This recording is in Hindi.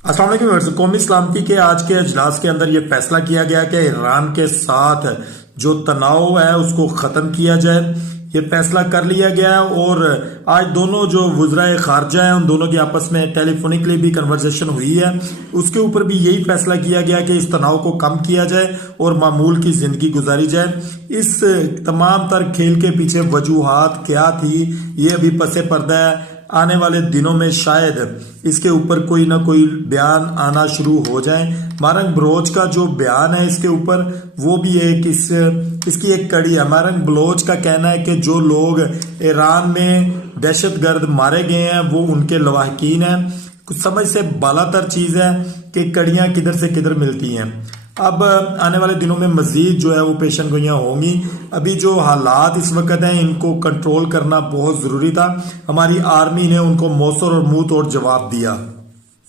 अस्सलाम वालेकुम व्यूअर्स। कौमी सलामती के आज के अजलास के अंदर यह फैसला किया गया कि ईरान के साथ जो तनाव है उसको ख़त्म किया जाए। ये फैसला कर लिया गया है और आज दोनों जो वज़राए ख़ारजा हैं उन दोनों के आपस में टेलीफोनिकली भी कन्वर्सेशन हुई है। उसके ऊपर भी यही फैसला किया गया कि इस तनाव को कम किया जाए और मामूल की ज़िंदगी गुजारी जाए। इस तमाम तर खेल के पीछे वजूहात क्या थी ये अभी पसे पर्दा है। आने वाले दिनों में शायद इसके ऊपर कोई ना कोई बयान आना शुरू हो जाए। मारंग बलोच का जो बयान है इसके ऊपर वो भी एक इसकी एक कड़ी है। मारंग बलोच का कहना है कि जो लोग ईरान में दहशतगर्द मारे गए हैं वो उनके लवाहकीन हैं। कुछ समझ से बालातर चीज़ है कि कड़ियाँ किधर से किधर मिलती हैं। अब आने वाले दिनों में मजीद जो है वो पेशन गोइयाँ होंगी। अभी जो हालात इस वक्त हैं इनको कंट्रोल करना बहुत ज़रूरी था। हमारी आर्मी ने उनको मौसर और मुंह तोड़ जवाब दिया।